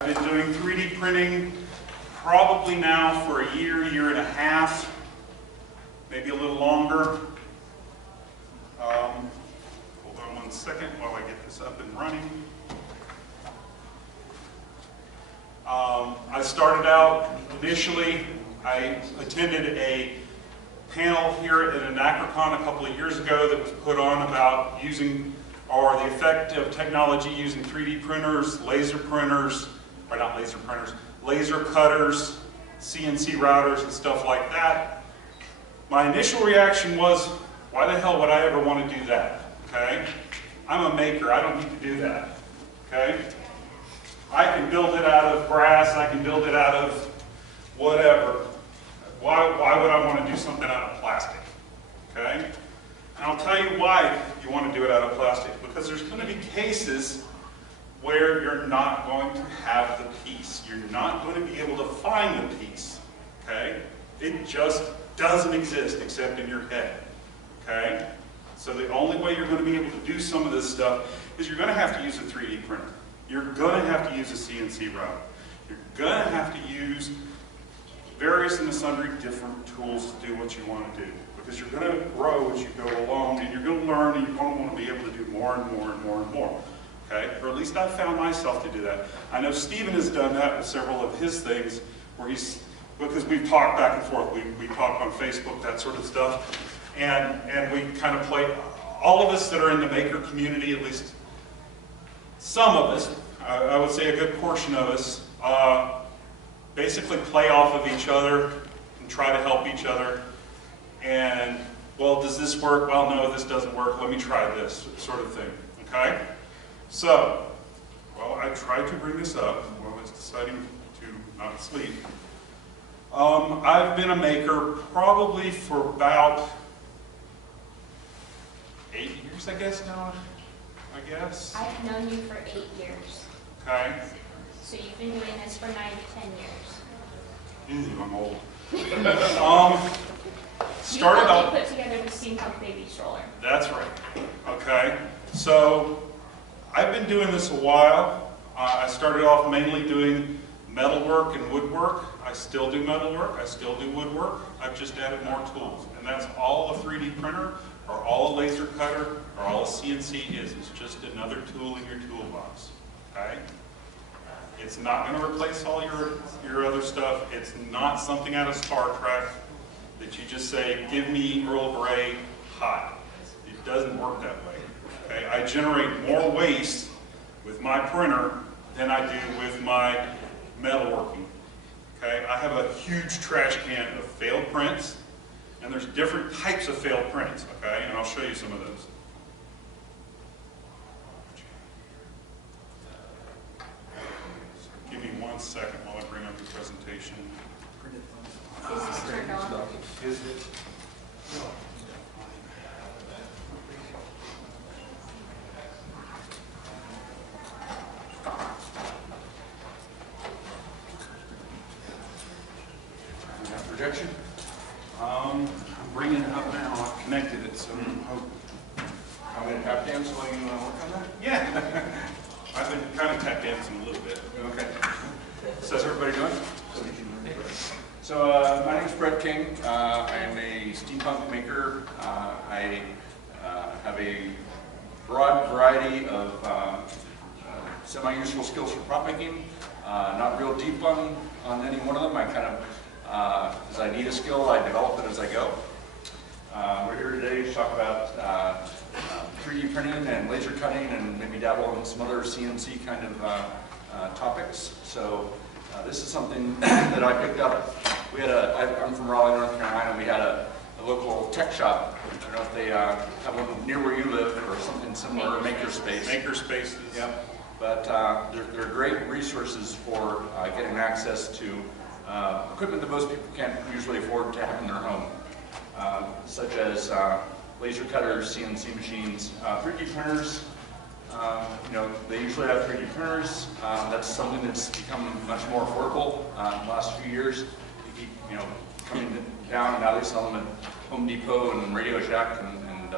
I've been doing 3D printing probably now for a year, year and a half, maybe a little longer. Hold on one second while I get this up and running. I started out initially, I attended a panel here at AnachroCon a couple of years ago that was put on about using, or the effect of technology using 3D printers, laser printers, or not laser printers, laser cutters, CNC routers and stuff like that. My initial reaction was, why the hell would I ever want to do that, okay? I'm a maker, I don't need to do that, okay? I can build it out of brass, I can build it out of whatever. Why would I want to do something out of plastic, okay? And I'll tell you why you want to do it out of plastic. Because there's going to be cases where you're not going to have the piece. You're not going to be able to find the piece, okay? It just doesn't exist except in your head, okay? So the only way you're going to be able to do some of this stuff is you're going to have to use a 3D printer. You're going to have to use a CNC router. You're going to have to use various and sundry different tools to do what you want to do. Because you're going to grow as you go along, and you're going to learn, and you're going to want to be able to do more and more and more and more. Okay? Or at least I've found myself to do that. I know Stephen has done that with several of his things, where because we've talked back and forth, we talk on Facebook, that sort of stuff, and we kind of play, all of us that are in the maker community, at least some of us, I would say a good portion of us, basically play off of each other and try to help each other. And, well, does this work? Well, no, this doesn't work. Let me try this, sort of thing. Okay? So, well, I tried to bring this up while I was deciding to not sleep. I've been a maker probably for about 8 years, I guess now. I guess. I've known you for 8 years. Okay. So you've been doing this for 9 to 10 years. I'm old. Started out. You put together the Steampunk baby stroller. That's right. Okay. So I've been doing this a while. I started off mainly doing metalwork and woodwork. I still do metalwork. I still do woodwork. I've just added more tools, and that's all a 3D printer, or all a laser cutter, or all a CNC is. It's just another tool in your toolbox. Okay. It's not going to replace all your other stuff. It's not something out of Star Trek that you just say, give me Earl Grey hot. It doesn't work that way. Okay? I generate more waste with my printer than I do with my metalworking. Okay? I have a huge trash can of failed prints, and there's different types of failed prints. Okay? And I'll show you some of those. Give me 1 second while I bring up the presentation. Is this turned on? Is it? We got projection? I'm bringing it up now. I've connected it, so I'm hoping. I'm going to tap dance while you work on that? Yeah. I've been kind of tap dancing a little bit. Okay. So How's everybody doing? So my name's Brett King. I am a steampunk maker. I have a broad variety of semi-useful skills for prop making. Not real deep on any one of them. I kind of, as I need a skill, I develop it as I go. We're here today to talk about 3D printing and laser cutting, and maybe dabble in some other CNC kind of topics. So this is something that I picked up. We had I'm from Raleigh, North Carolina. We had a local tech shop. I don't know if they have one near where you live or something similar, Makerspace. Makerspaces. Yep. But they're great resources for getting access to equipment that most people can't usually afford to have in their home, such as laser cutters, CNC machines, 3D printers. They usually have 3D printers. That's something that's become much more affordable in the last few years. They keep, coming down, and now they sell them at Home Depot and Radio Shack and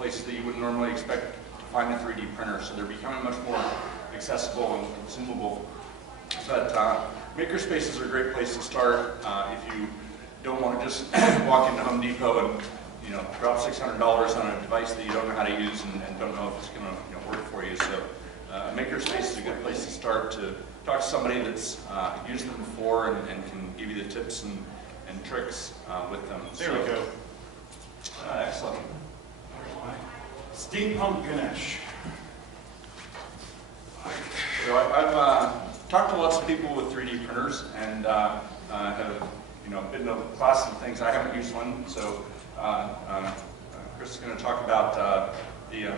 places that you wouldn't normally expect to find a 3D printer. So they're becoming much more accessible and consumable. But makerspaces are a great place to start if you don't want to just walk into Home Depot and drop $600 on a device that you don't know how to use and don't know if it's going to work for you. So a makerspace is a good place to start to talk to somebody that's used them before and can give you the tips and tricks with them. There we go. Excellent. Steampunk Ganesh. So I've talked to lots of people with 3D printers and have been to classes and things. I haven't used one, so Chris is going to talk about the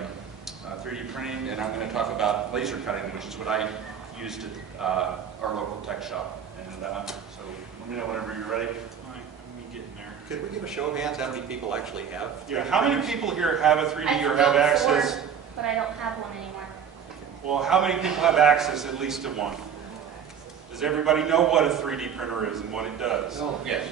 3D printing, and I'm going to talk about laser cutting, which is what I used at our local tech shop. And so let me know whenever you're ready. All right, let me get in there. Could we give a show of hands how many people actually have? Yeah, how many people here have a 3D or have access? But I don't have one anymore. Well, how many people have access at least to one? Does everybody know what a 3D printer is and what it does? No. Yes.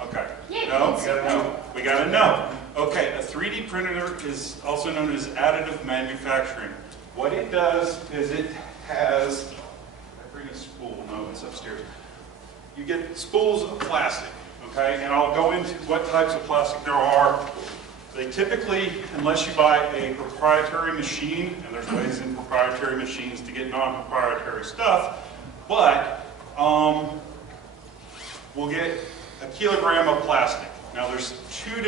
Okay. Yeah, No? We gotta know. We gotta know. Okay, a 3D printer is also known as additive manufacturing. What it does is it has, I bring a spool, no, it's upstairs. You get spools of plastic, okay? And I'll go into what types of plastic there are. They typically, unless you buy a proprietary machine, and there's ways in proprietary machines to get non-proprietary stuff, but we'll get a kilogram of plastic. Now there's two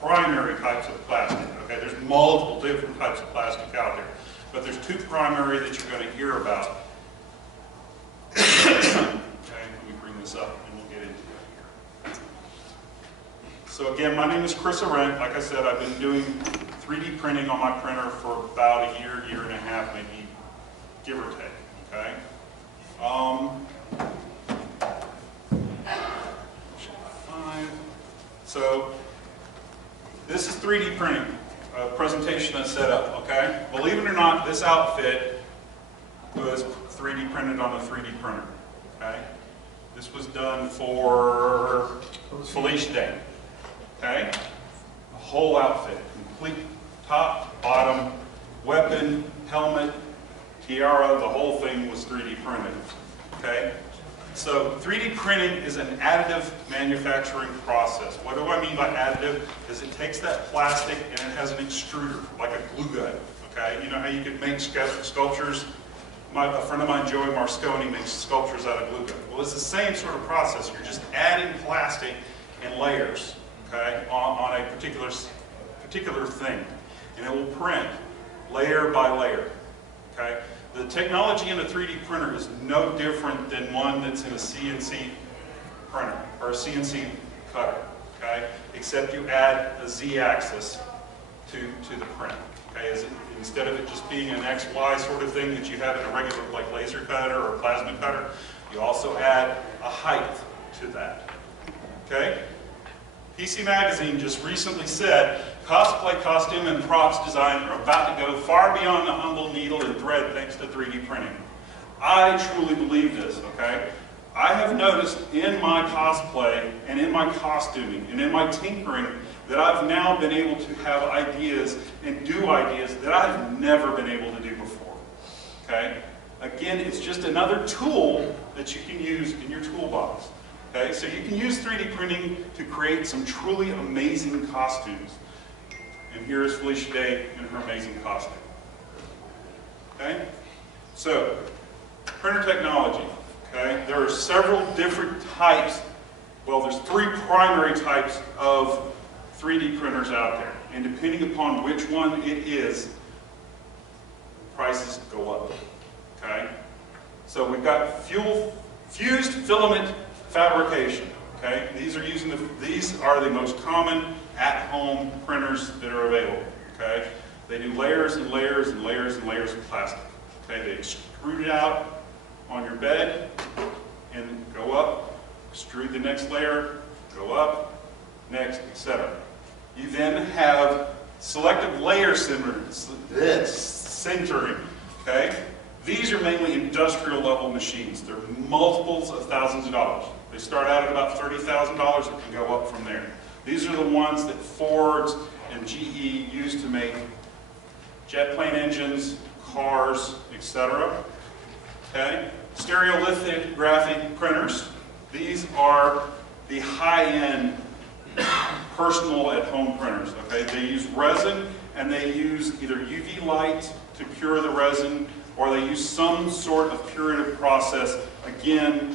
primary types of plastic, okay? There's multiple different types of plastic out there, but there's two primary that you're going to hear about. Okay, let me bring this up and we'll get into it here. So again, my name is Chris Ahrendt. Like I said, I've been doing 3D printing on my printer for about a year and a half, maybe, give or take, okay? So this is 3D printing, a presentation I set up, okay? Believe it or not, this outfit was 3D printed on a 3D printer, okay? This was done for Felicia Day, okay? The whole outfit, complete top, bottom, weapon, helmet, tiara, the whole thing was 3D printed, okay? So 3D printing is an additive manufacturing process. What do I mean by additive? Is it takes that plastic and it has an extruder, like a glue gun, okay? You know how you could make sculptures? A friend of mine, Joey Marsconi, makes sculptures out of glue gun. Well, it's the same sort of process. You're just adding plastic in layers, okay, on a particular thing. And it will print layer by layer, okay? The technology in a 3D printer is no different than one that's in a CNC printer or a CNC cutter, okay? Except you add a Z-axis to the print, okay? Instead of it just being an XY sort of thing that you have in a regular like laser cutter or plasma cutter, you also add a height to that, okay? PC Magazine just recently said, cosplay, costume, and props design are about to go far beyond the humble needle and thread thanks to 3D printing. I truly believe this, okay? I have noticed in my cosplay and in my costuming and in my tinkering that I've now been able to have ideas and do ideas that I've never been able to do before, okay? Again, it's just another tool that you can use in your toolbox. Okay, so you can use 3D printing to create some truly amazing costumes. And here is Felicia Day in her amazing costume. Okay, so printer technology. Okay, there are several different types. Well, there's three primary types of 3D printers out there, and depending upon which one it is, prices go up. Okay, so we've got fused filament fabrication, okay? These are the most common at-home printers that are available, okay? They do layers and layers and layers and layers of plastic, okay? They extrude it out on your bed and go up, extrude the next layer, go up, next, etc. You then have selective layer centering, okay? These are mainly industrial level machines. They're multiples of thousands of dollars. They start out at about $30,000 and can go up from there. These are the ones that Fords and GE used to make jet plane engines, cars, etc. Okay? Stereolithographic printers. These are the high-end personal at-home printers. Okay? They use resin and they use either UV light to cure the resin, or they use some sort of curative process, again,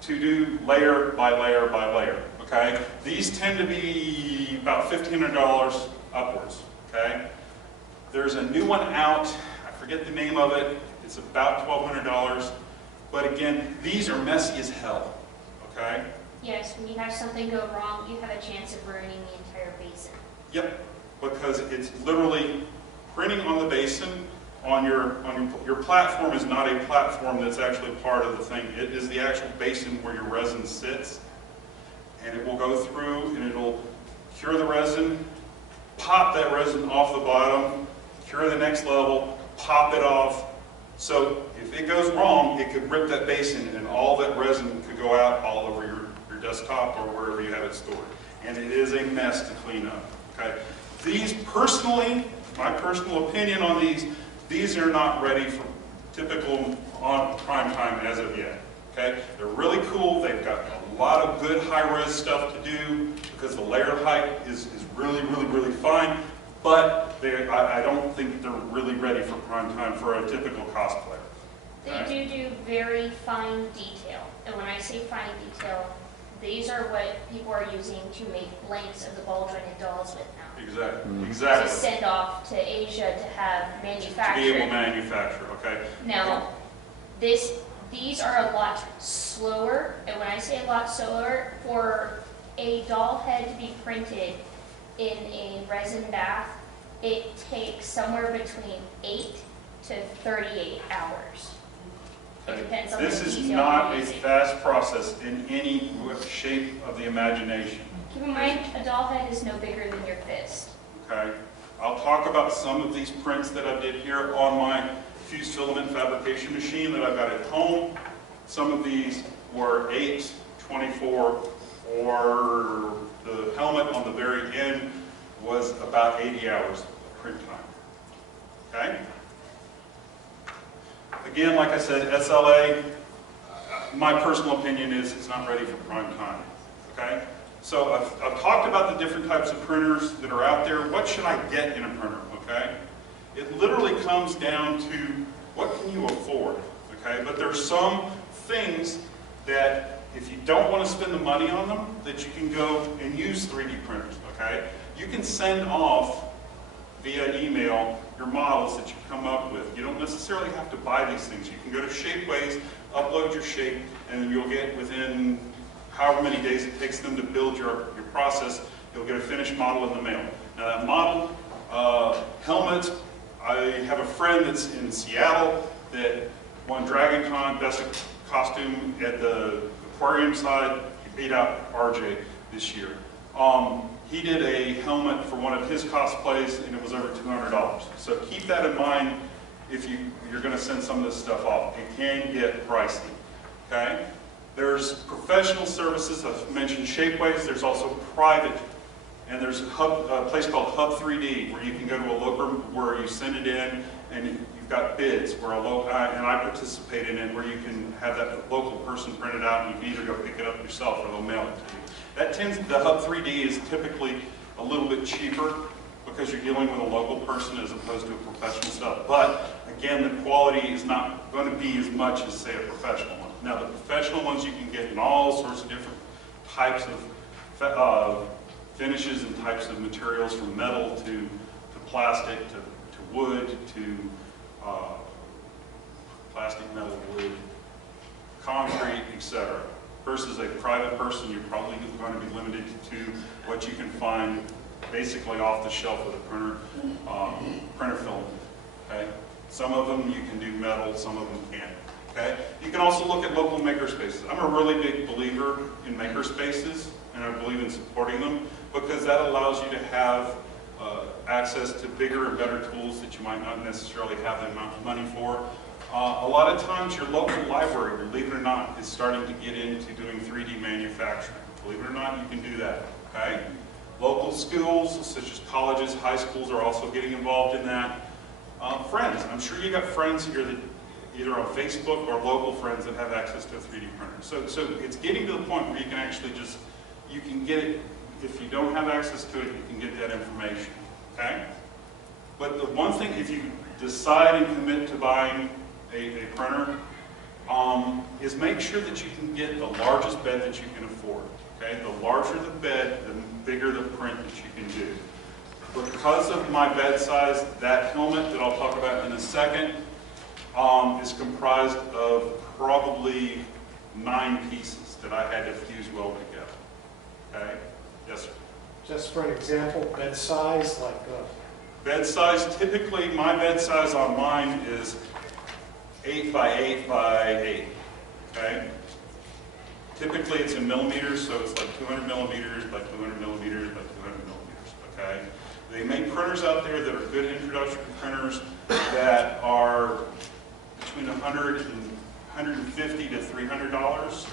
to do layer by layer by layer. Okay? These tend to be about $1,500 upwards. Okay? There's a new one out, I forget the name of it, it's about $1,200, but again, these are messy as hell. Okay? Yes, when you have something go wrong, you have a chance of ruining the entire basin. Yep, because it's literally printing on the basin. On your platform is not a platform that's actually part of the thing. It is the actual basin where your resin sits, and it will go through and it'll cure the resin, pop that resin off the bottom, cure the next level, pop it off. So if it goes wrong, it could rip that basin and all that resin could go out all over your desktop or wherever you have it stored. And it is a mess to clean up. Okay? These personally, my personal opinion on these are not ready for typical on prime time as of yet. Okay? They're really cool. They've got a lot of good high-res stuff to do because the layer height is really, really, really fine. But I don't think they're really ready for prime time for a typical cosplayer. They do very fine detail. And when I say fine detail, these are what people are using to make blanks of the ball jointed dolls with now. Exactly. Exactly. To send off to Asia to have manufactured. To be able to manufacture, okay? Now, these are a lot slower, and when I say a lot slower, for a doll head to be printed in a resin bath, it takes somewhere between 8 to 38 hours. It depends on This the is detail not you're a using. fast process in any shape of the imagination. Keep in mind, a doll head is no bigger than your fist. Okay? I'll talk about some of these prints that I did here on my fused filament fabrication machine that I've got at home. Some of these were 8, 24, or the helmet on the very end was about 80 hours of print time. Okay? Again, like I said, SLA, my personal opinion is it's not ready for prime time. Okay? So I've talked about the different types of printers that are out there. What should I get in a printer? Okay? It literally comes down to what can you afford? Okay? But there's some things that if you don't want to spend the money on them, that you can go and use 3D printers. Okay? You can send off via email your models that you come up with. You don't necessarily have to buy these things. You can go to Shapeways, upload your shape, and then you'll get within however many days it takes them to build your process, you'll get a finished model in the mail. Now that model, helmet, I have a friend that's in Seattle that won DragonCon Best Costume at the aquarium side. He beat out RJ this year. He did a helmet for one of his cosplays and it was over $200. So keep that in mind if you're going to send some of this stuff off. It can get pricey. Okay? There's professional services. I've mentioned Shapeways. There's also private. And there's a place called Hub 3D where you can go to a local where you send it in and you've got bids where and I participate in it where you can have that local person print it out and you can either go pick it up yourself or they'll mail it to you. The Hub 3D is typically a little bit cheaper because you're dealing with a local person as opposed to a professional stuff. But again, the quality is not going to be as much as, say, a professional one. Now, the professional ones you can get in all sorts of different types of finishes and types of materials, from metal to plastic to wood to plastic, metal, wood, concrete, etc. Versus a private person, you're probably going to be limited to what you can find basically off the shelf with a printer film. Okay? Some of them you can do metal, some of them can't. Okay? You can also look at local makerspaces. I'm a really big believer in makerspaces, and I believe in supporting them because that allows you to have access to bigger and better tools that you might not necessarily have the amount of money for. A lot of times your local library, believe it or not, is starting to get into doing 3D manufacturing. Believe it or not, you can do that. Okay? Local schools, such as colleges, high schools, are also getting involved in that. Friends, I'm sure you got friends here that either on Facebook or local friends that have access to a 3D printer. So it's getting to the point where you can actually just, you can get it, if you don't have access to it, you can get that information, okay? But the one thing, if you decide and commit to buying a printer, is make sure that you can get the largest bed that you can afford, okay? The larger the bed, the bigger the print that you can do. Because of my bed size, that helmet that I'll talk about in a second is comprised of probably 9 pieces that I had to fuse well together. Okay? Yes, sir. Just for an example, bed size, like Bed size, typically my bed size on mine is 8 by 8 by 8. Okay? Typically it's in millimeters, so it's like 200 millimeters by 200 millimeters by 200 millimeters. Okay? They make printers out there that are good introductory printers that are between $100 and $150 to $300.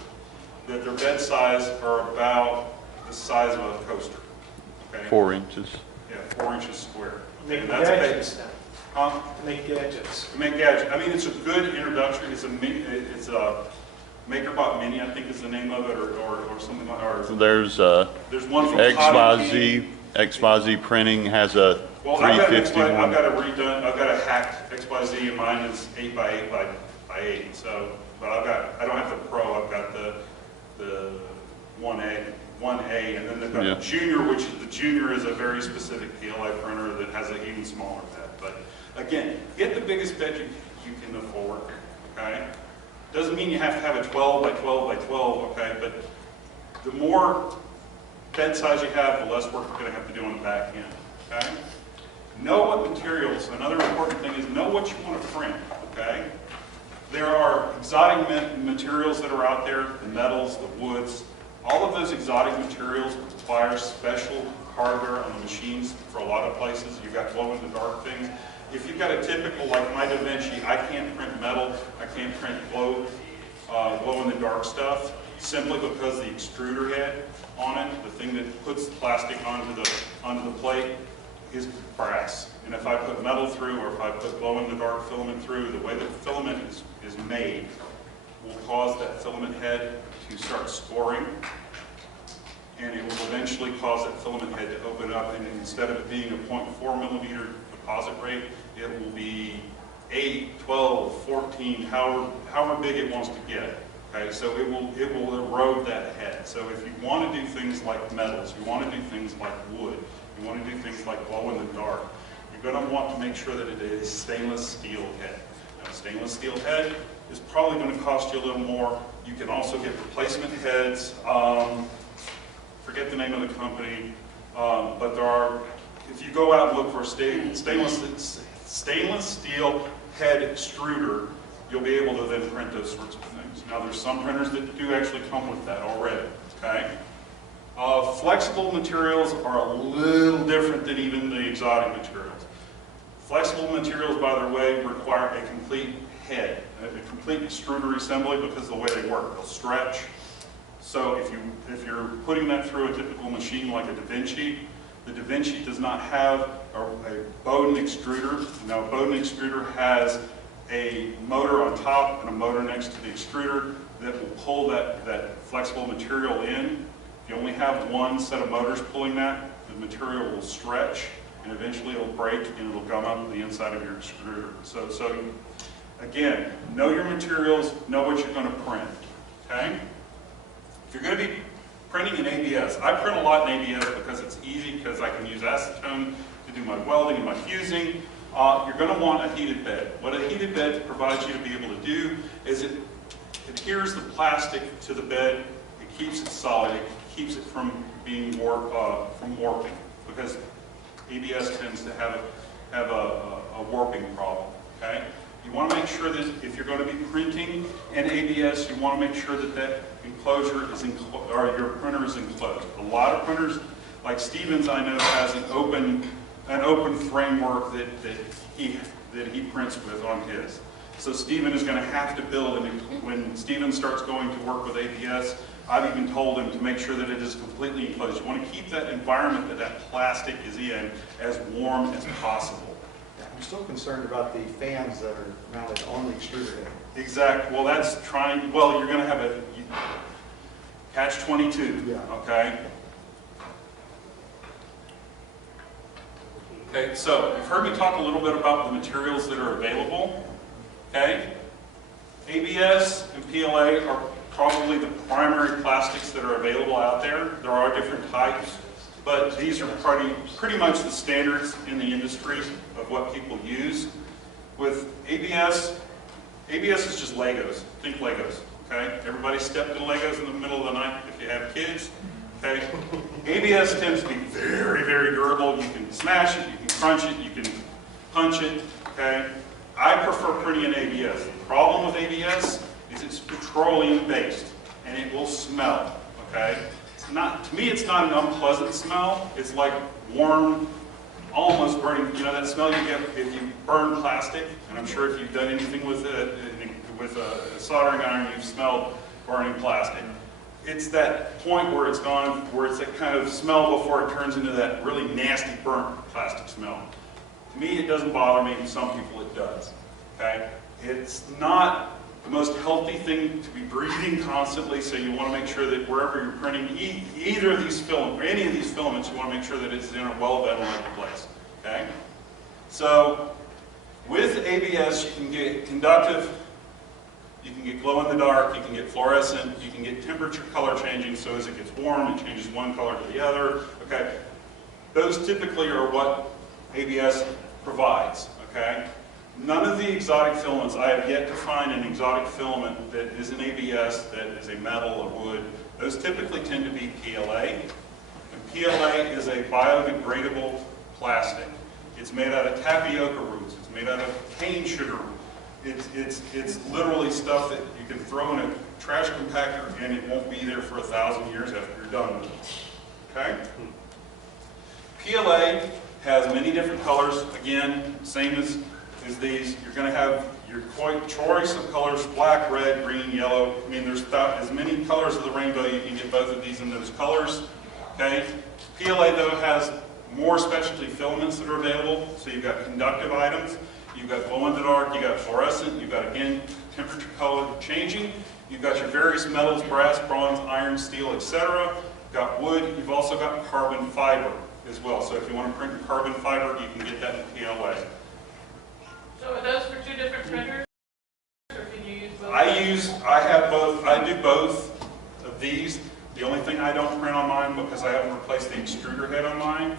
That their bed size are about the size of a coaster. Okay? 4 inches. Yeah, 4 inches square. make And that's gadgets now. Huh? Make gadgets. To make gadgets. I mean, it's a good introduction. It's a MakerBot Mini, I think is the name of it, or something like that. There's There's one from Cotton XYZ Printing has a Well, I've got 350 I've one. got a redone. I've got a hacked XYZ, and mine is 8 by 8 by 8. So, but I don't have the Pro. I've got the 1A, and then they've got Yeah. the Junior, which is the Junior is a very specific PLA printer that has an even smaller bed. But again, get the biggest bed you can afford. Okay, doesn't mean you have to have a 12 by 12 by 12. Okay, but the more bed size you have, the less work you're going to have to do on the back end. Okay, know what materials. Another important thing is know what you want to print. Okay. There are exotic materials that are out there, the metals, the woods. All of those exotic materials require special hardware on the machines for a lot of places. You've got glow-in-the-dark things. If you've got a typical, like my Da Vinci, I can't print metal, I can't print glow-in-the-dark stuff, simply because the extruder head on it, the thing that puts the plastic onto the plate, is brass. And if I put metal through, or if I put glow-in-the-dark filament through, the way that the filament is made will cause that filament head to start scoring, and it will eventually cause that filament head to open up, and instead of it being a 0.4 millimeter deposit rate, it will be 8, 12, 14, however big it wants to get. Okay, so it will erode that head. So if you want to do things like metals, you want to do things like wood, you want to do things like glow in the dark, you're going to want to make sure that it is stainless steel head. Now, stainless steel head is probably going to cost you a little more. You can also get replacement heads. Forget the name of the company, but there are. If you go out and look for a stainless steel head extruder, you'll be able to then print those sorts of things. Now, there's some printers that do actually come with that already. Okay. Flexible materials are a little different than even the exotic materials. Flexible materials, by their way, require a complete head, a complete extruder assembly, because of the way they work. They'll stretch. So if you're putting that through a typical machine like a Da Vinci, the Da Vinci does not have a Bowden extruder. Now, a Bowden extruder has a motor on top and a motor next to the extruder that will pull that flexible material in. If you only have one set of motors pulling that, the material will stretch, and eventually it'll break and it'll gum up the inside of your extruder. So again, know your materials, know what you're going to print. Okay? If you're going to be printing in ABS, I print a lot in ABS because it's easy, because I can use acetone to do my welding and my fusing. You're going to want a heated bed. What a heated bed provides you to be able to do is it adheres the plastic to the bed. It keeps it solid. It keeps it from being warping, because ABS tends to have a warping problem. Okay. You want to make sure that if you're going to be printing in ABS, you want to make sure that that enclosure is or your printer is enclosed. A lot of printers, like Stevens, I know, has an open framework that he prints with on his. So Steven is going to have to build, and when Steven starts going to work with ABS, I've even told them to make sure that it is completely enclosed. You want to keep that environment that that plastic is in as warm as possible. I'm still concerned about the fans that are mounted on the extruder head. Exact. Well, that's trying. Well, you're going to have a catch-22. Yeah. Okay. Okay. So you've heard me talk a little bit about the materials that are available. Okay. ABS and PLA are probably the primary plastics that are available out there. There are different types, but these are pretty much the standards in the industry of what people use. With ABS, ABS is just Legos. Think Legos, okay? Everybody stepped in Legos in the middle of the night if you have kids, okay? ABS tends to be very, very durable. You can smash it, you can crunch it, you can punch it, okay? I prefer printing in ABS. The problem with ABS is it's petroleum-based, and it will smell, okay? It's not, to me, it's not an unpleasant smell. It's like warm, almost burning, you know that smell you get if you burn plastic? And I'm sure if you've done anything with a soldering iron, you've smelled burning plastic. It's that point where it's gone, where it's that kind of smell before it turns into that really nasty burnt plastic smell. To me, it doesn't bother me. To some people, it does, okay? It's not the most healthy thing to be breathing constantly, so you want to make sure that wherever you're printing either of these filaments, or any of these filaments, you want to make sure that it's in a well-ventilated place, okay? So, with ABS, you can get conductive, you can get glow-in-the-dark, you can get fluorescent, you can get temperature color changing, so as it gets warm, it changes one color to the other, okay? Those typically are what ABS provides, okay? None of the exotic filaments, I have yet to find an exotic filament that is an ABS, that is a metal or wood. Those typically tend to be PLA. And PLA is a biodegradable plastic. It's made out of tapioca roots. It's made out of cane sugar. It's literally stuff that you can throw in a trash compactor and it won't be there for 1,000 years after you're done with it. Okay? PLA has many different colors. Again, same as these. You're going to have your quite choice of colors: black, red, green, yellow. I mean, there's about as many colors of the rainbow. You can get both of these in those colors. Okay. PLA though has more specialty filaments that are available. So you've got conductive items, you've got glow-in-the-dark, you've got fluorescent, you've got again temperature color changing. You've got your various metals: brass, bronze, iron, steel, etc. You've got wood. You've also got carbon fiber as well. So if you want to print in carbon fiber, you can get that in PLA. So are those for two different printers, or can you use both? I have both. I do both of these. The only thing I don't print on mine, because I haven't replaced the extruder head on mine,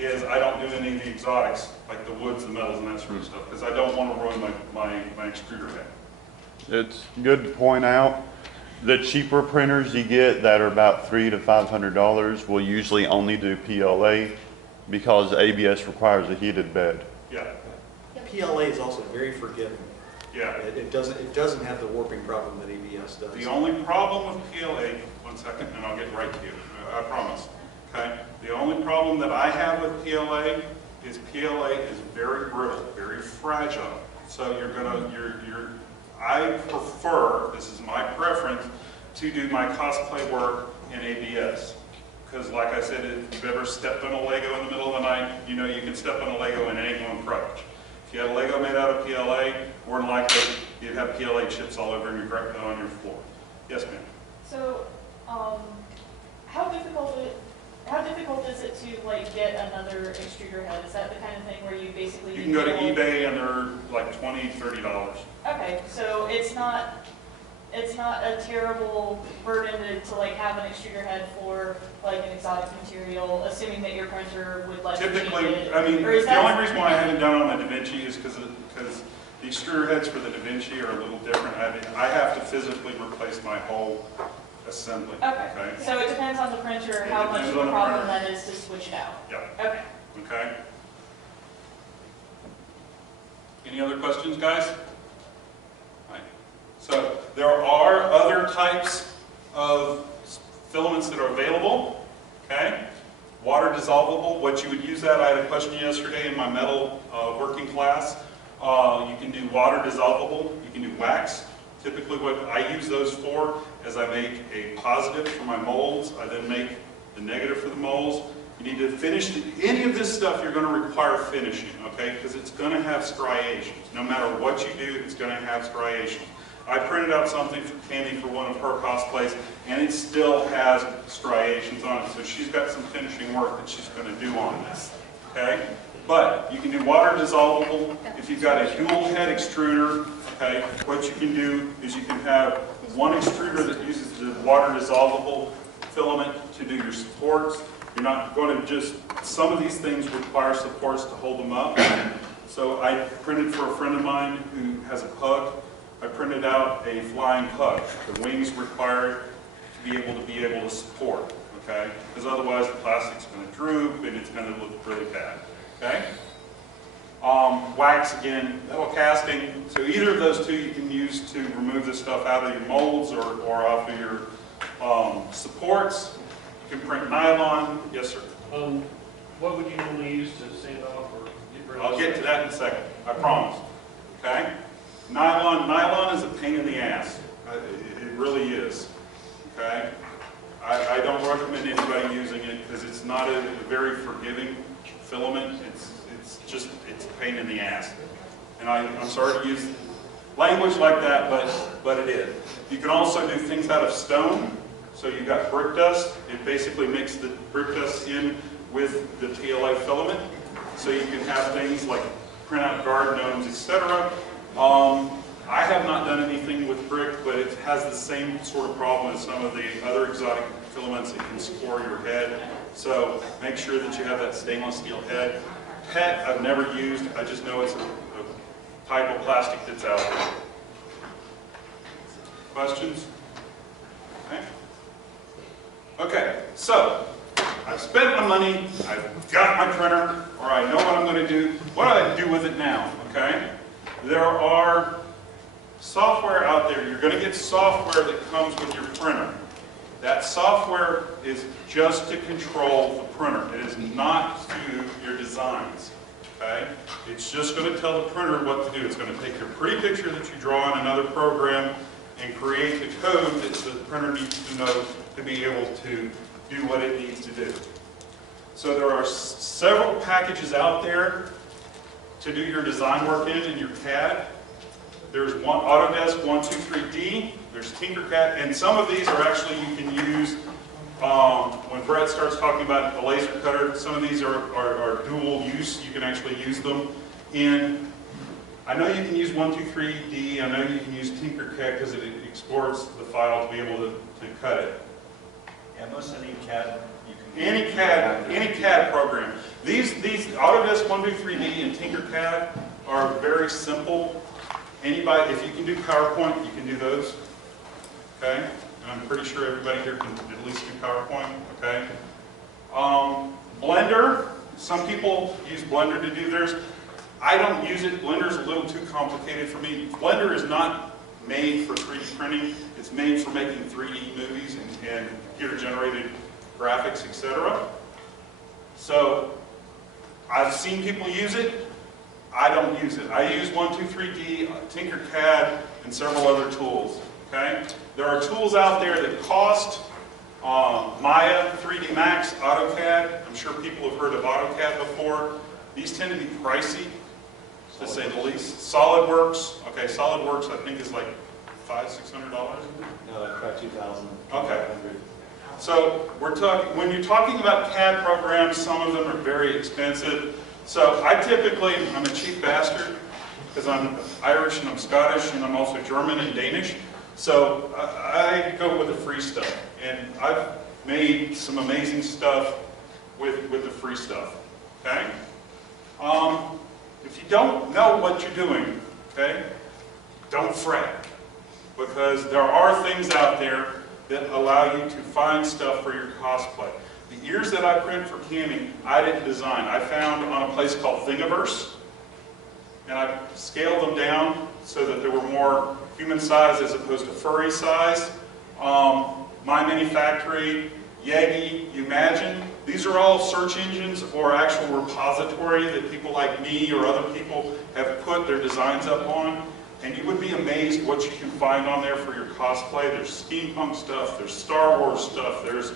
is I don't do any of the exotics, like the woods, the metals, and that sort of stuff, because I don't want to ruin my extruder head. It's good to point out the cheaper printers you get that are about $300 to $500 will usually only do PLA because ABS requires a heated bed. Yeah, PLA is also very forgiving. yeah. It doesn't have the warping problem that ABS does. The only problem with PLA, one second, and I'll get right to you, I promise. Okay? The only problem that I have with PLA is very brittle, very fragile. So I prefer, this is my preference, to do my cosplay work in ABS. Because like I said, if you've ever stepped on a Lego in the middle of the night, you know you can step on a Lego and it ain't going to crush. If you had a Lego made out of PLA, more than likely you'd have PLA chips all over on your floor. Yes, ma'am. So, how difficult is it to like get another extruder head? Is that the kind of thing where you basically You can go to eBay and they're like $20, $30. Okay, so it's not a terrible burden to like have an extruder head for like an exotic material, assuming that your printer would let you Typically, change it. I mean, Or is the only reason why I haven't done it on the Da Vinci is because the extruder heads for the Da Vinci are a little different. I have to physically replace my whole assembly. Okay. So it depends on the printer how much depends of a on the problem printer. that is to switch it out. Yeah. Okay. Okay. Any other questions, guys? Right. So there are other types of filaments that are available. Okay. Water dissolvable. What you would use that? I had a question yesterday in my metal working class. You can do water dissolvable. You can do wax. Typically what I use those for is I make a positive for my molds, I then make the negative for the molds. You need to finish, any of this stuff you're going to require finishing, okay? Because it's going to have striations. No matter what you do, it's going to have striations. I printed out something for Cami for one of her cosplays, and it still has striations on it. So she's got some finishing work that she's going to do on this, okay? But you can do water dissolvable. If you've got a dual head extruder, okay, what you can do is you can have one extruder that uses the water dissolvable filament to do your supports. You're not going to just, some of these things require supports to hold them up. So I printed for a friend of mine who has a pug. I printed out a flying pug. The wings require to be able to support, okay? Because otherwise the plastic's going to droop and it's going to look really bad, okay? Wax again, metal casting. So either of those two you can use to remove the stuff out of your molds or off of your supports. You can print nylon. Yes, sir. What would you normally use to sand off or get rid of? I'll get to that in a second. I promise. Okay. Nylon is a pain in the ass. It really is. Okay. I don't recommend anybody using it because it's not a very forgiving filament. It's a pain in the ass. And I'm sorry to use language like that, but it is. You can also do things out of stone. So you've got brick dust. It basically makes the brick dust in with the PLA filament. So you can have things like print out guard gnomes, etc. I have not done anything with brick, but it has the same sort of problem as some of the other exotic filaments that can score your head. So make sure that you have that stainless steel head. PET I've never used. I just know it's a type of plastic that's out there. Questions? Okay. Okay, so I've spent my money, I've got my printer, or I know what I'm going to do. What do I do with it now? Okay? There are software out there. You're going to get software that comes with your printer. That software is just to control the printer. It is not to do your designs. Okay? It's just going to tell the printer what to do. It's going to take your pretty picture that you draw in another program and create the code that the printer needs to know to be able to do what it needs to do. So there are several packages out there to do your design work in your CAD. There's Autodesk 123D, there's Tinkercad, and some of these are actually you can use when Brett starts talking about the laser cutter. Some of these are dual use. You can actually use them in, I know you can use 123D, I know you can use Tinkercad because it exports the file to be able to cut it. Yeah, most any CAD you can Any CAD program. These Autodesk 123D and Tinkercad are very simple. Anybody, if you can do PowerPoint, you can do those. Okay? And I'm pretty sure everybody here can at least do PowerPoint. Okay? Blender. Some people use Blender to do theirs. I don't use it. Blender's a little too complicated for me. Blender is not made for 3D printing. It's made for making 3D movies and computer-generated graphics, etc. So I've seen people use it. I don't use it. I use 123D, Tinkercad, and several other tools. Okay? There are tools out there that cost Maya, 3D Max, AutoCAD. I'm sure people have heard of AutoCAD before. These tend to be pricey, to say the least. SolidWorks. Okay, SolidWorks I think is like $500–600. No, that's about 2,000. Okay. So we're talking, when you're talking about CAD programs, some of them are very expensive. So I typically, I'm a cheap bastard because I'm Irish and I'm Scottish and I'm also German and Danish. So I go with the free stuff. And I've made some amazing stuff with the free stuff. Okay? If you don't know what you're doing, okay, don't fret. Because there are things out there that allow you to find stuff for your cosplay. The ears that I print for Cami, I didn't design. I found on a place called Thingiverse, and I scaled them down so that they were more human size as opposed to furry size. My Manufactory, Yegi, Imagine, these are all search engines or actual repository that people like me or other people have put their designs up on. And you would be amazed what you can find on there for your cosplay. There's steampunk stuff, there's Star Wars stuff, there's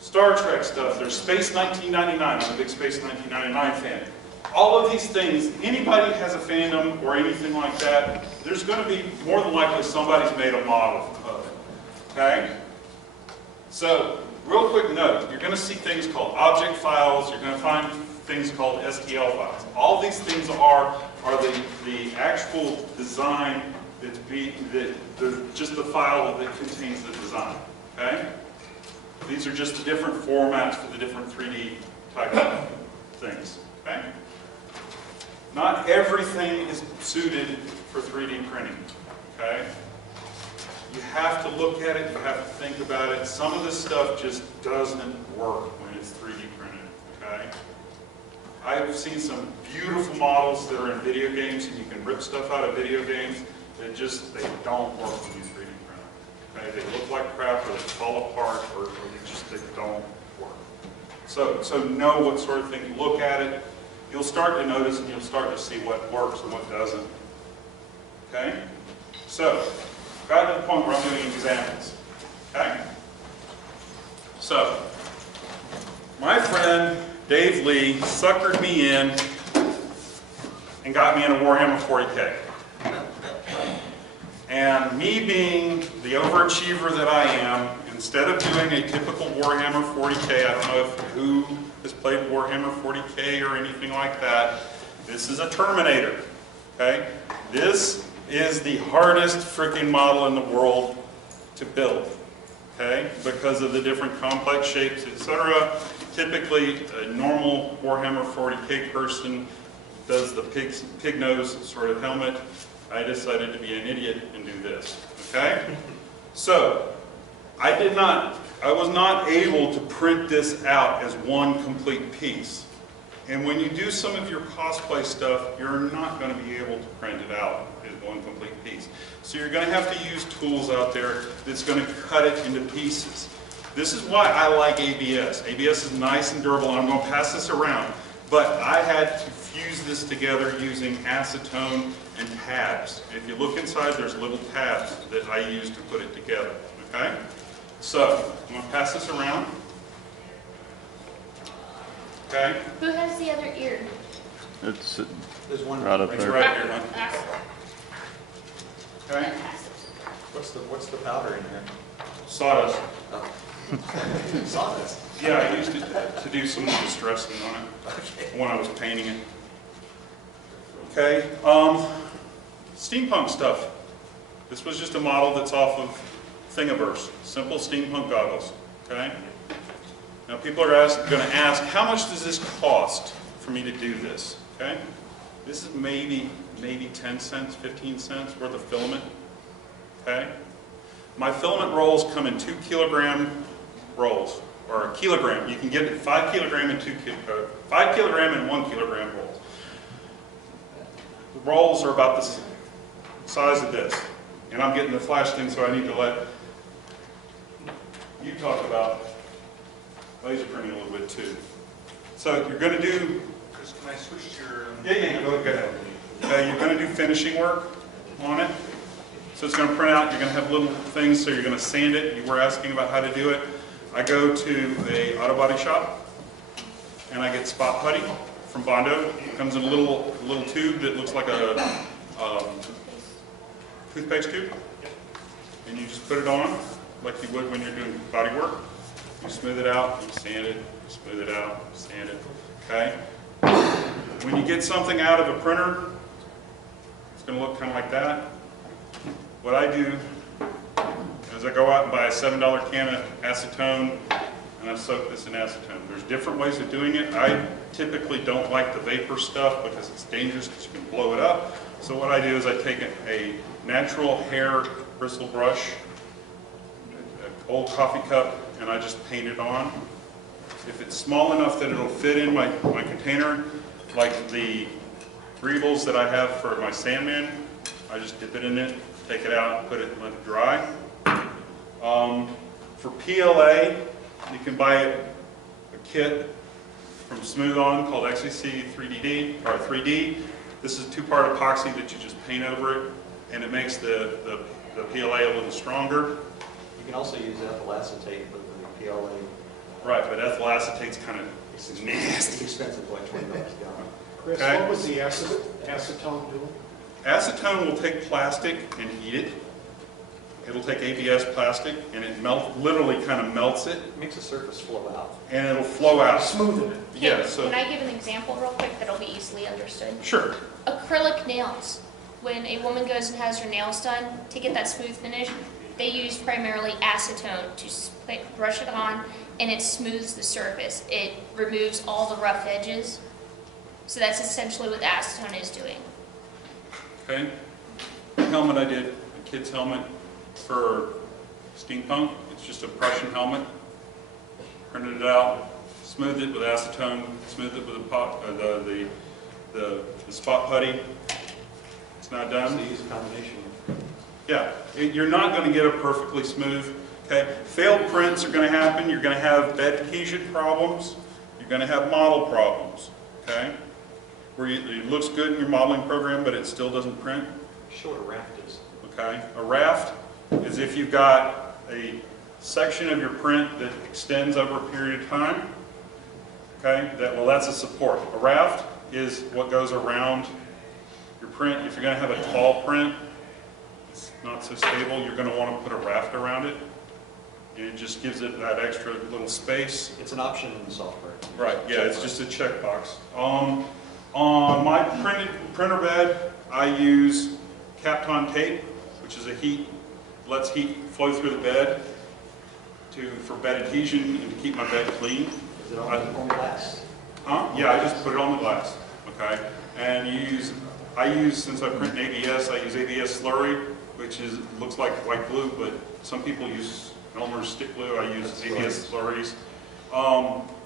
Star Trek stuff, there's Space 1999. I'm a big Space 1999 fan. All of these things, anybody has a fandom or anything like that, there's going to be more than likely somebody's made a model of it. Okay? So, real quick note, you're going to see things called object files, you're going to find things called STL files. All these things are the actual design that's just the file that contains the design. Okay? These are just the different formats for the different 3D type of things. Okay? Not everything is suited for 3D printing. Okay? You have to look at it, you have to think about it. Some of this stuff just doesn't work when it's 3D printed. Okay? I've seen some beautiful models that are in video games, and you can rip stuff out of video games that they don't work when you 3D print. Okay? They look like crap, or they fall apart, or they don't work. So know what sort of thing. Look at it. You'll start to notice, and you'll start to see what works and what doesn't. Okay? So, got to the point where I'm doing examples. Okay? So, my friend Dave Lee suckered me in and got me in a Warhammer 40K. And me being the overachiever that I am, instead of doing a typical Warhammer 40K, I don't know who has played Warhammer 40K or anything like that, this is a Terminator. Okay? This is the hardest freaking model in the world to build. Okay? Because of the different complex shapes, etc. Typically, a normal Warhammer 40K person does the pig nose sort of helmet. I decided to be an idiot and do this. Okay? So, I was not able to print this out as one complete piece. And when you do some of your cosplay stuff, you're not going to be able to print it out as one complete piece. So you're going to have to use tools out there that's going to cut it into pieces. This is why I like ABS. ABS is nice and durable, and I'm going to pass this around. But I had to fuse this together using acetone and tabs. If you look inside, there's little tabs that I use to put it together. Okay? So, I'm going to pass this around. Okay? Who has the other ear? It's There's one right up It's there. right here, huh? Okay? What's the powder in here? Sawdust. Sawdust. Yeah, I used it to do some distressing on it when I was painting it. Okay, steampunk stuff. This was just a model that's off of Thingiverse, simple steampunk goggles. Okay. Now people are going to ask, how much does this cost for me to do this? Okay. This is maybe 10 cents, 15 cents worth of filament. Okay. My filament rolls come in 2 kilogram rolls. Or a kilogram. You can get it 5 kilogram and 5 kilogram and 1 kilogram rolls. The rolls are about the size of this. And I'm getting the flash thing, so I need to let you talk about laser printing a little bit too. So you're going to do... Chris, can I switch to your... Yeah, go ahead. Okay, you're going to do finishing work on it. So it's going to print out. You're going to have little things, so you're going to sand it. You were asking about how to do it. I go to a auto body shop, and I get spot putty from Bondo. It comes in a little tube that looks like a toothpaste tube, and you just put it on like you would when you're doing body work. You smooth it out, you sand it, you smooth it out, you sand it. Okay. When you get something out of a printer, it's going to look kind of like that. What I do is I go out and buy a $7 can of acetone, and I soak this in acetone. There's different ways of doing it. I typically don't like the vapor stuff because it's dangerous because you can blow it up. So what I do is I take a natural hair bristle brush, an old coffee cup, and I just paint it on. If it's small enough that it'll fit in my container, like the greebles that I have for my Sandman, I just dip it in it, take it out, put it and let it dry. For PLA, you can buy a kit from Smooth On called XCC 3D or 3D. This is two-part epoxy that you just paint over it, and it makes the PLA a little stronger. You can also use ethyl acetate with the PLA. Right, but ethyl acetate's kind of It's nasty. expensive, like $20 a gallon. Chris, Okay. what was the acetone doing? Acetone will take plastic and heat it. It'll take ABS plastic and it literally kind of melts it, It makes the surface flow out. and it'll flow out. Smoothing it. Yeah, so, Can I give an example real quick that'll be easily understood? sure. Acrylic nails. When a woman goes and has her nails done, to get that smooth finish, they use primarily acetone to brush it on, and it smooths the surface. It removes all the rough edges. So that's essentially what the acetone is doing. Okay. The helmet I did, a kid's helmet for Steampunk. It's just a Prussian helmet. Printed it out, smoothed it with acetone, smoothed it with the spot putty. It's not So done. you use a combination. Yeah, you're not going to get it perfectly smooth. Okay, failed prints are going to happen. You're going to have bed adhesion problems. You're going to have model problems. Okay, where it looks good in your modeling program, but it still doesn't print. Show what a raft is. Okay, a raft is if you've got a section of your print that extends over a period of time. Okay, that's a support. A raft is what goes around your print. If you're going to have a tall print, it's not so stable, you're going to want to put a raft around it. And it just gives it that extra little space. It's an option in the software. Right, yeah, it's just a checkbox. On my printer bed, I use Kapton tape, which is lets heat flow through the bed for bed adhesion and to keep my bed clean. Is it on glass? Huh? Yeah, I just put it on the glass, okay? And since I print in ABS, I use ABS slurry, which looks like white glue, but some people use Elmer's stick glue. I use ABS slurries,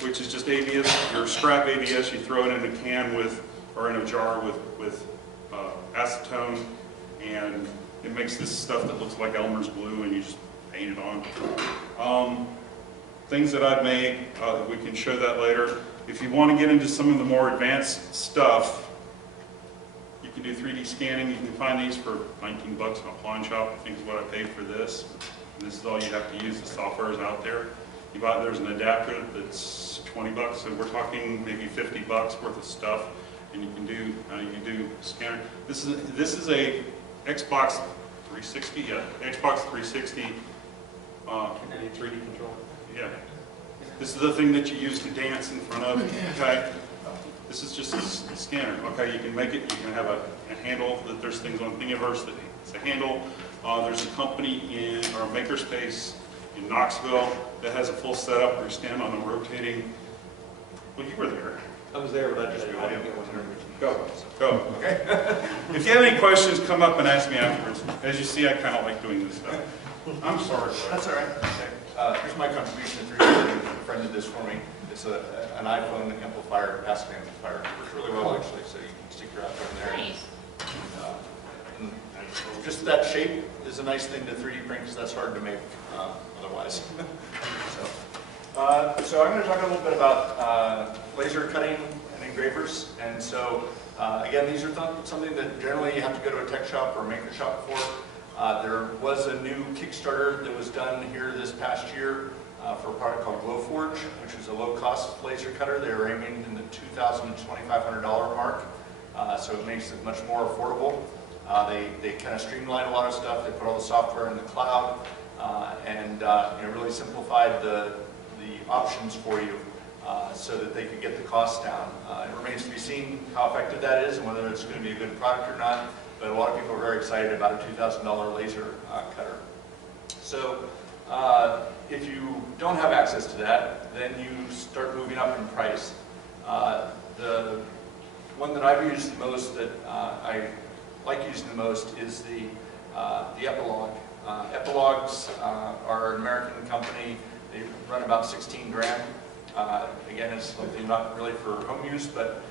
which is just ABS, your scrap ABS, you throw it in a can or in a jar with acetone, and it makes this stuff that looks like Elmer's glue, and you just paint it on. Things that I've made, we can show that later. If you want to get into some of the more advanced stuff, you can do 3D scanning. You can find these for 19 bucks in a pawn shop. I think is what I paid for this. And this is all you have to use. The software is out there. There's an adapter that's 20 bucks, so we're talking maybe 50 bucks worth of stuff, and you can do scanner. This is a Xbox 360, yeah, Xbox 360. Any 3D control? Yeah. This is the thing that you use to dance in front of, okay? This is just a scanner, okay? You can make it, you can have a handle, that there's things on Thingiverse that it's a handle. There's a company or a makerspace in Knoxville that has a full setup where you stand on a rotating, well, you were there. I was there, but I didn't get one there. Go, okay? If you have any questions, come up and ask me afterwards. As you see, I kind of like doing this stuff. I'm sorry. That's all right. Here's my contribution. If you're a friend did this for me. It's an iPhone amplifier, passive amplifier. Works really well, actually, so you can stick your iPhone there. Nice. And just that shape is a nice thing to 3D print, because that's hard to make otherwise. So I'm going to talk a little bit about laser cutting and engravers. And so, again, these are something that generally you have to go to a tech shop or a maker shop for. There was a new Kickstarter that was done here this past year for a product called Glowforge, which is a low-cost laser cutter. They were aiming in the $2,000 to $2,500 mark, so it makes it much more affordable. They kind of streamlined a lot of stuff. They put all the software in the cloud and really simplified the options for you so that they could get the costs down. It remains to be seen how effective that is and whether it's going to be a good product or not. But a lot of people are very excited about a $2,000 laser cutter. So if you don't have access to that, then you start moving up in price. The one that I've used the most, that I like using the most, is the Epilog. Epilogs are an American company. They run about 16 grand. Again, it's something not really for home use, but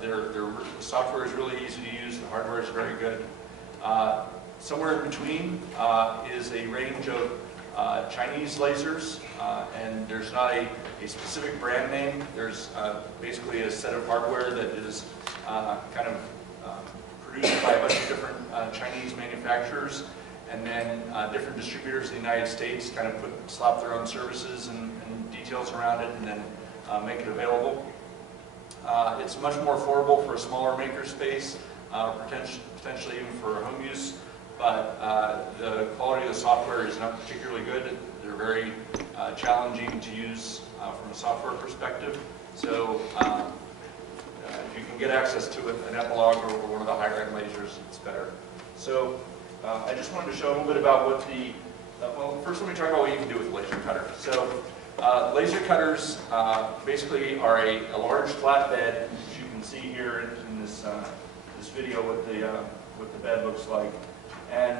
the software is really easy to use. The hardware is very good. Somewhere in between is a range of Chinese lasers, and there's not a specific brand name. There's basically a set of hardware that is kind of by a bunch of different Chinese manufacturers, and then different distributors in the United States kind of slap their own services and details around it, and then make it available. It's much more affordable for a smaller maker space, potentially even for home use, but the quality of the software is not particularly good. They're very challenging to use from a software perspective. So if you can get access to an Epilogue or one of the higher-end lasers, it's better. So I just wanted to show a little bit about what the, well, first let me talk about what you can do with a laser cutter. So laser cutters basically are a large flat bed, as you can see here in this, this video what the bed looks like. And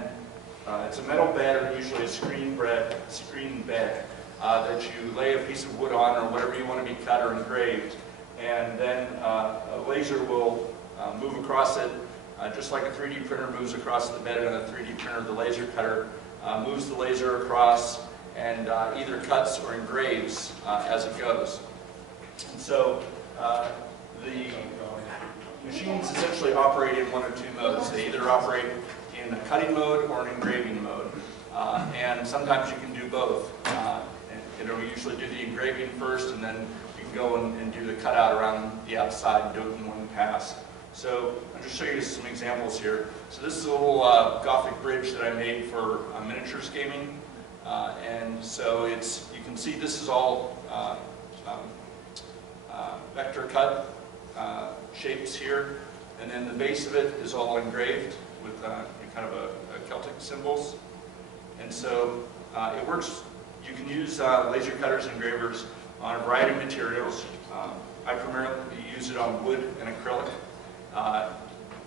it's a metal bed, or usually a screen bed, that you lay a piece of wood on, or whatever you want to be cut or engraved. And then a laser will move across it, just like a 3D printer moves across the bed on a 3D printer. The laser cutter moves the laser across and either cuts or engraves as it goes. And so the machines essentially operate in one of two modes. They either operate in a cutting mode or an engraving mode. And sometimes you can do both. It'll usually do the engraving first, and then you can go and do the cutout around the outside and do it in one pass. So I'll just show you some examples here. So this is a little Gothic bridge that I made for miniatures gaming. And so it's, you can see this is all vector cut shapes here. And then the base of it is all engraved with kind of a Celtic symbols. And so it works. You can use laser cutters and engravers on a variety of materials. I primarily use it on wood and acrylic.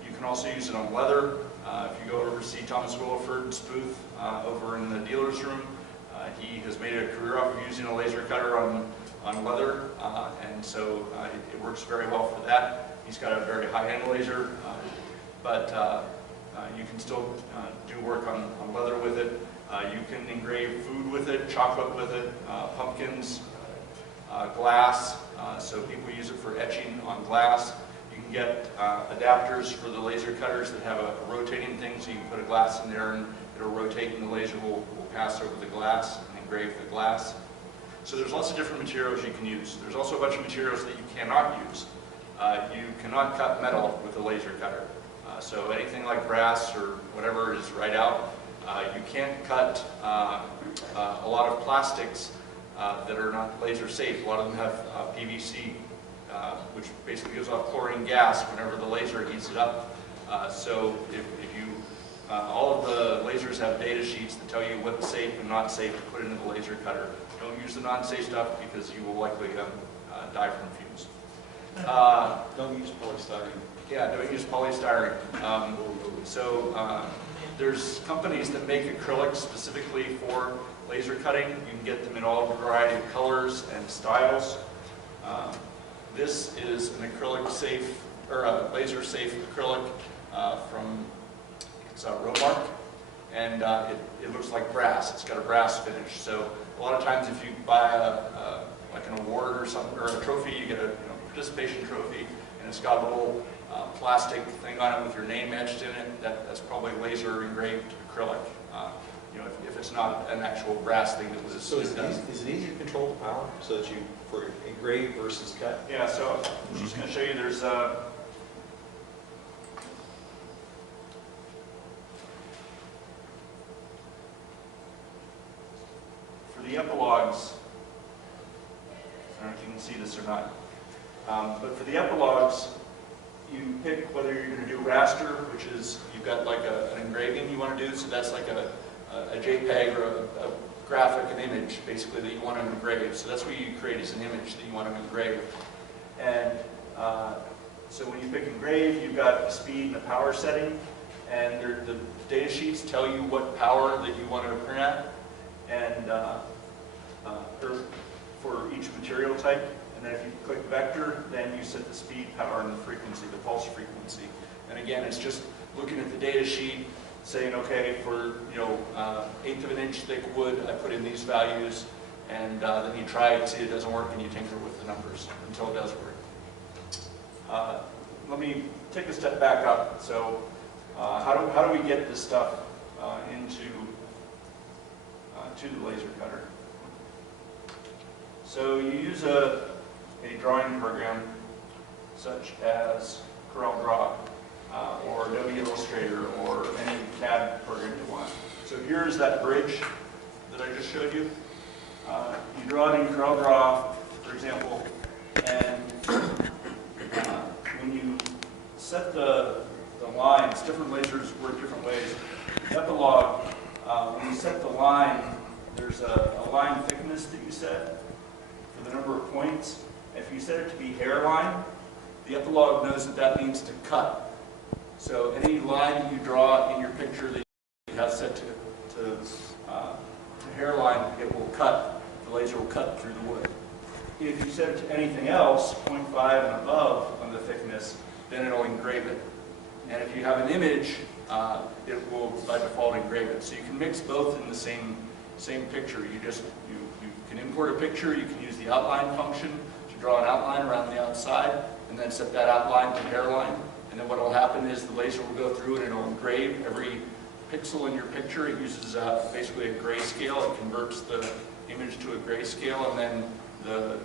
You can also use it on leather. If you go over to see Thomas Williford's booth over in the dealer's room, he has made a career off of using a laser cutter on leather, and so it works very well for that. He's got a very high-end laser, but you can still do work on leather with it. You can engrave food with it, chocolate with it, pumpkins, glass, so people use it for etching on glass. You can get adapters for the laser cutters that have a rotating thing, so you can put a glass in there and it'll rotate and the laser will pass over the glass and engrave the glass. So there's lots of different materials you can use. There's also a bunch of materials that you cannot use. You cannot cut metal with a laser cutter. So anything like brass or whatever is right out. You can't cut a lot of plastics that are not laser safe. A lot of them have PVC, which basically gives off chlorine gas whenever the laser heats it up. So if you, all of the lasers have data sheets that tell you what's safe and not safe to put into the laser cutter. Don't use the non-safe stuff because you will likely die from fumes. Don't use polystyrene. Yeah, don't use polystyrene. There's companies that make acrylics specifically for laser cutting. You can get them in all variety of colors and styles. This is an acrylic safe, or a laser safe acrylic from, it's Romark, and it looks like brass. It's got a brass finish. So a lot of times if you buy like an award or something, or a trophy, you get a participation trophy, and it's got a little plastic thing on it with your name etched in it. That's probably laser engraved acrylic. If it's not an actual brass thing that was. So is it easy to control the power so that you, for engrave versus cut? Yeah. So I'm just going to show you. There's for the epilogues. I don't know if you can see this or not, but for the epilogues, you pick whether you're going to do raster, which is you've got like an engraving you want to do, so that's like a JPEG or a graphic, an image basically that you want to engrave. So that's what you create as an image that you want to engrave. And so when you pick engrave, you've got a speed and a power setting, and the data sheets tell you what power that you want to print at, and for each material type. And then if you click vector, then you set the speed, power, and the frequency, the pulse frequency. And again, it's just looking at the data sheet, saying, okay, for 1/8 of an inch thick wood, I put in these values, and then you try it, see it doesn't work, and you tinker with the numbers until it does work. Let me take a step back up. So how do we get this stuff into to the laser cutter? So you use a drawing program such as CorelDRAW or Adobe Illustrator or any CAD program you want. So here's that bridge that I just showed you. You draw it in CorelDRAW, for example, and when you set the lines, different lasers work different ways. Epilogue, when you set the line, there's a line thickness that you set for the number of points. If you set it to be hairline, the epilogue knows that that means to cut. So any line that you draw in your picture that you have set to hairline, it will cut. The laser will cut through the wood. If you set it to anything else, 0.5 and above on the thickness, then it'll engrave it. And if you have an image, it will by default engrave it. So you can mix both in the same picture. You can import a picture. You can use the outline function to draw an outline around the outside, and then set that outline to hairline. And then what will happen is the laser will go through and it'll engrave every pixel in your picture. It uses basically a grayscale. It converts the image to a grayscale, and then the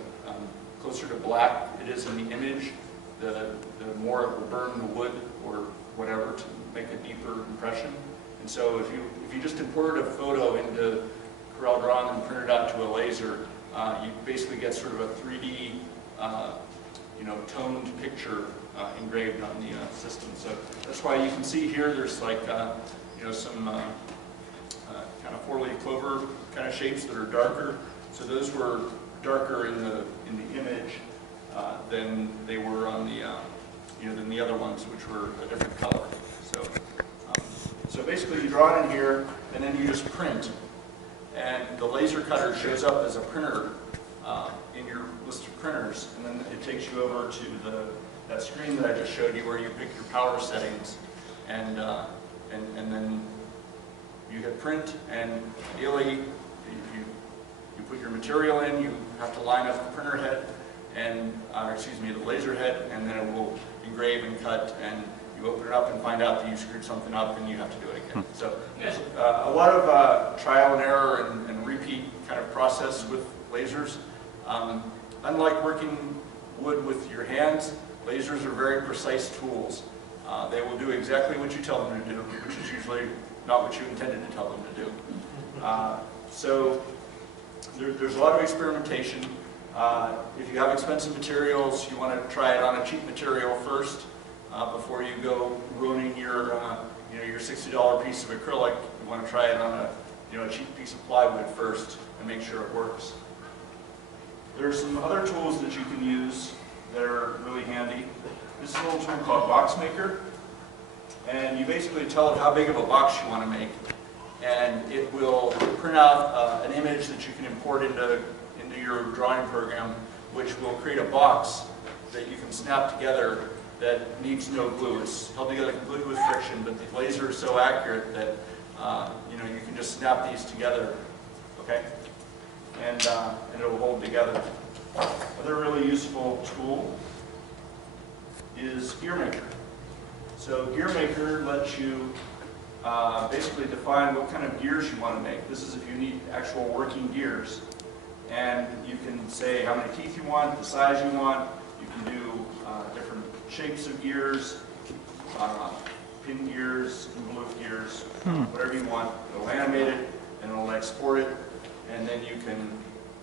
closer to black it is in the image, the more it will burn the wood or whatever to make a deeper impression. And so if you just imported a photo into CorelDRAW and printed it out to a laser, you basically get sort of a 3D toned picture engraved on the system. So that's why you can see here there's like some kind of four-leaf clover kind of shapes that are darker. So those were darker in the image than they were on the than the other ones, which were a different color. So basically you draw it in here, and then you just print, and the laser cutter shows up as a printer in your list of printers, and then it takes you over to that screen that I just showed you, where you pick your power settings, and then you hit print, and ideally you put your material in. You have to line up the printer head and the laser head, and then it will engrave and cut, and you open it up and find out that you screwed something up and you have to do it again. So there's a lot of trial and error and repeat kind of process with lasers. Unlike working wood with your hands, lasers are very precise tools. They will do exactly what you tell them to do, which is usually not what you intended to tell them to do. So there's a lot of experimentation. If you have expensive materials, you want to try it on a cheap material first before you go ruining your $60 piece of acrylic. You want to try it on a cheap piece of plywood first and make sure it works. There's some other tools that you can use that are really handy. This is a little tool called Box Maker, and you basically tell it how big of a box you want to make, and it will print out an image that you can import into your drawing program, which will create a box that you can snap together that needs no glue. It's held together completely with friction, but the laser is so accurate that you can just snap these together, okay? And it will hold together. Another really useful tool is GearMaker. So GearMaker lets you basically define what kind of gears you want to make. This is if you need actual working gears. And you can say how many teeth you want, the size you want. You can do different shapes of gears, pin gears, envelope gears, whatever you want. It'll animate it, and it'll export it, and then you can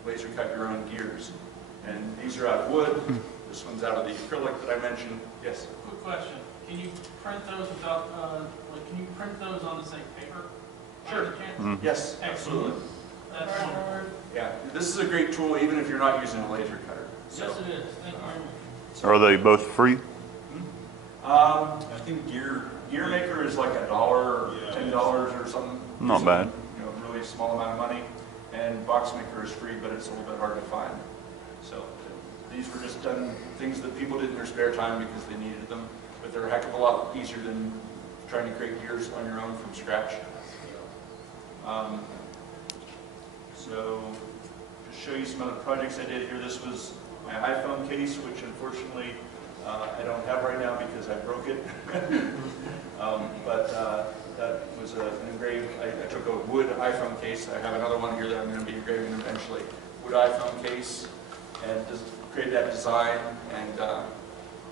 laser cut your own gears. And these are out of wood. This one's out of the acrylic that I mentioned. Yes? Quick question. Can you print those without, can you print those on the same paper? Sure. Yes, absolutely. That's wonderful. Yeah, this is a great tool even if you're not using a laser cutter. So, Yes, it is. Thank you very much. Are they both free? I think GearMaker is like $1 or $10 or something. Not bad. Really small amount of money. And BoxMaker is free, but it's a little bit hard to find. So these were just done things that people did in their spare time because they needed them. But they're a heck of a lot easier than trying to create gears on your own from scratch. So to show you some other projects I did here, this was my iPhone case, which unfortunately I don't have right now because I broke it. That was an engraved, I took a wood iPhone case. I have another one here that I'm going to be engraving eventually. Wood iPhone case, and just created that design and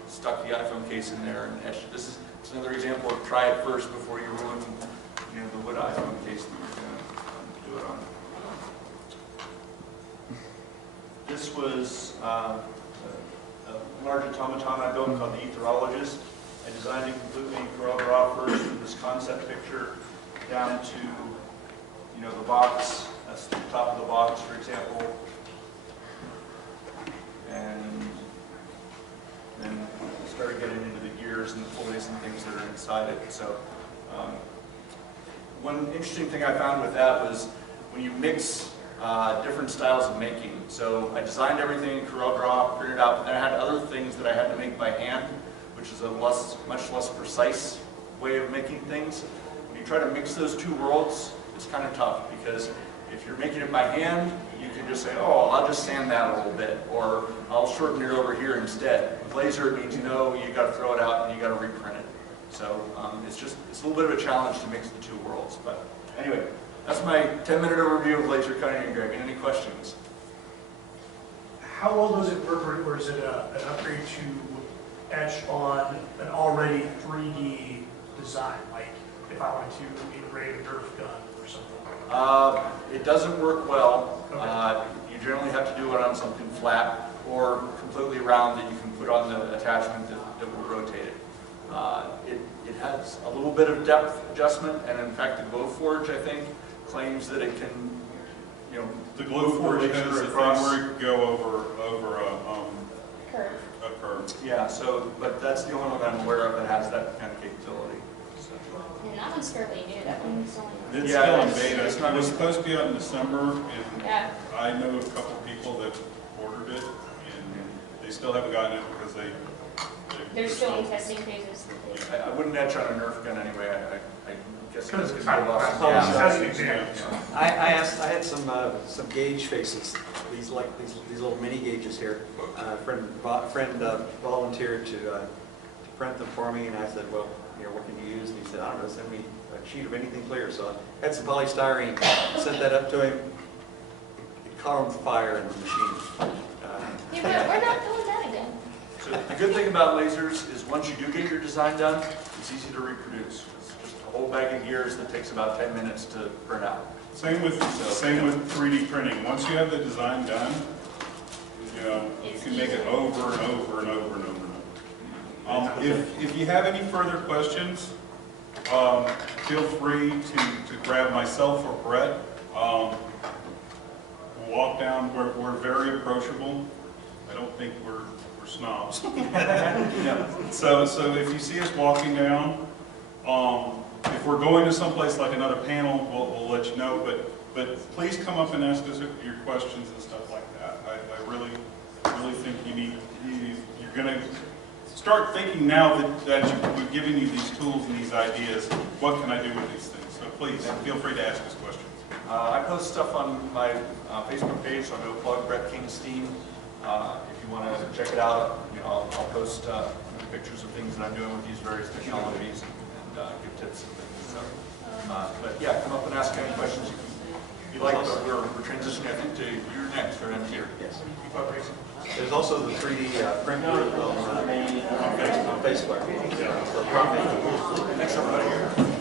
stuck the iPhone case in there and etched. It's another example of try it first before you ruin, the wood iPhone case that you're going to do it on. This was a large automaton I built called the Etherologist. I designed it completely in CorelDRAW first with this concept picture down to, the box. That's the top of the box, for example. And then started getting into the gears and the pulleys and things that are inside it. So one interesting thing I found with that was when you mix different styles of making. So I designed everything in CorelDRAW, printed out, and then I had other things that I had to make by hand, which is a much less precise way of making things. When you try to mix those two worlds, it's kind of tough because if you're making it by hand, you can just say, oh, I'll just sand that a little bit, or I'll shorten it over here instead. With laser, it means you got to throw it out and you got to reprint it. So it's a little bit of a challenge to mix the two worlds. But anyway, that's my 10-minute overview of laser cutting and engraving. Any questions? How well does it work, or is it an upgrade to etch on an already 3D design? Like if I wanted to engrave a Nerf gun or something? It doesn't work well. Okay. You generally have to do it on something flat or completely round that you can put on the attachment that will rotate it. It has a little bit of depth adjustment, and in fact the Glowforge, I think, claims that it can, The Glowforge has the thing where you go over Curve. a curve. Yeah, but that's the only one I'm aware of that has that kind of capability. And that one's fairly new. That one's only. It's Yeah, still in it's- beta. it's not- It was supposed to be out in December, and Yeah. I know a couple people that ordered it, and they still haven't gotten it because They're still in testing phases. I wouldn't etch on a Nerf gun anyway. I guess that's because I- I lost I- some As an gas. example. I had some gauge faces, these little mini gauges here. A friend volunteered to print them for me, and I said, well, what can you use? And he said, I don't know, send me a sheet of anything clear. So I had some polystyrene, sent that up to him. It caught on fire in the machine. Yeah, but we're not doing that again. So the good thing about lasers is once you do get your design done, it's easy to reproduce. It's just a whole bag of gears that takes about 10 minutes to print out. Same with 3D printing. Once you have the design done, you can make it over and over and over and over and over. If you have any further questions, feel free to grab myself or Brett. We'll walk down. We're very approachable. I don't think we're snobs. So if you see us walking down, if we're going to someplace like another panel, we'll let you know. But please come up and ask us your questions and stuff like that. I really think you're going to start thinking now that we've given you these tools and these ideas. What can I do with these things? So please feel free to ask us questions. I post stuff on my Facebook page, so I'm going to plug Brett King's Steam. If you want to check it out, I'll post pictures of things that I'm doing with these various technologies and give tips and things. So, but yeah, come up and ask any questions if you like. But we're transitioning, I think, to you're next, or next year. Yes. There's also the 3D print group on Facebook. Thanks, everybody.